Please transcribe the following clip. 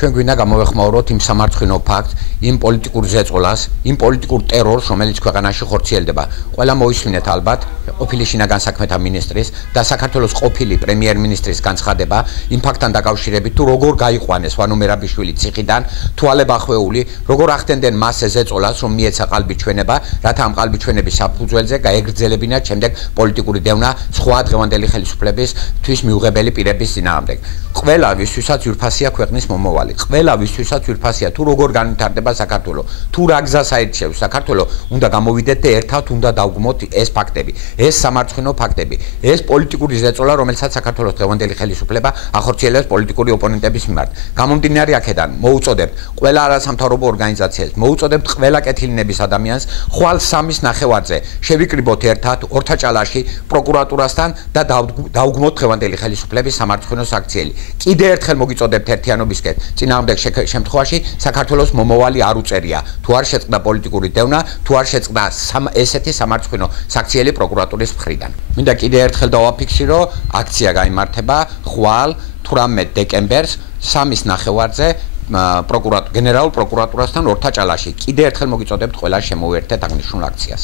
ჩვენ გვინდა გამოვეხმაუროთ იმ სამარცხვინო ფაქტს, იმ პოლიტიკურ ზეწოლას, იმ პოლიტიკურ ტერორს, რომელიც ქვეყანაში ხორციელდება. ყველა მოისმინეთ ალბათ ყოფილი შინაგან საქმეთა მინისტრის და საქართველოს ყოფილი პრემიერ-მინისტრის განცხადება იმ ფაქტთან დაკავშირებით, თუ როგორ გაიყვანეს ვანო მერაბიშვილი ციხიდან, თვალებ ახვეული, როგორ ახდენდნენ მასზე ზეწოლას, რომ მიეცა ყალბიჩვენება, რათა ამ ყალბიჩვენების საფუძველზე გაეგრძელებინათ შემდეგ პოლიტიკური დევნა სხვა დღევანდელი ხელისუფლებისთვის მიუღებელი პირების წინააღმდეგ. ყველა ვისთვისაც ძვირფასია ქვეყნის მომავალი. ყველა ვისთვისაც ძვირფასია თუ როგორ განვითარდება საქართველო. თუ რა გზას აირჩევს საქართველო, უნდა გამოვიდეთ და ერთად უნდა დავგმოთ ეს ფაქტები, ეს სამარცხვინო ფაქტები, ეს პოლიტიკური ზეწოლა, რომელსაც საქართველოს დღევანდელი ხელისუფლება ახორციელებს პოლიტიკური ოპონენტების მიმართ. გამომდინარე აქედან, მოუწოდებთ ყველა არასამთავრობო ორგანიზაციას, მოუწოდებთ ყველა კეთილინების ადამიანს ხვალ 3-ის ნახევარზე შევიკრიბოთ ერთად ორთაჭალაში პროკურატურასთან და დავგმოთ დღევანდელი ხელისუფლების სამარცხვინო საქციელი. კიდე ერთხელ მოგიწოდებთ ერთიანობისკენ, წინააღმდეგ შემთხვევაში საქართველოს მომავალი არ უწერია, თუ არ შეწყდა პოლიტიკური დევნა, თუ არ შეწყდა ესეთი სამარცხვინო საქციელი პროკურატურის მხრიდან. მინდა კიდე ერთხელ დავაფიქსირო, აქცია გაიმართება ხვალ 18 დეკემბერს 3-ის ნახევარზე გენერალურ პროკურატურასთან ორთაჭალაში. კიდე ერთხელ მოგიწოდებთ ყველა შემოვიერთეთ აღნიშნულ აქციას.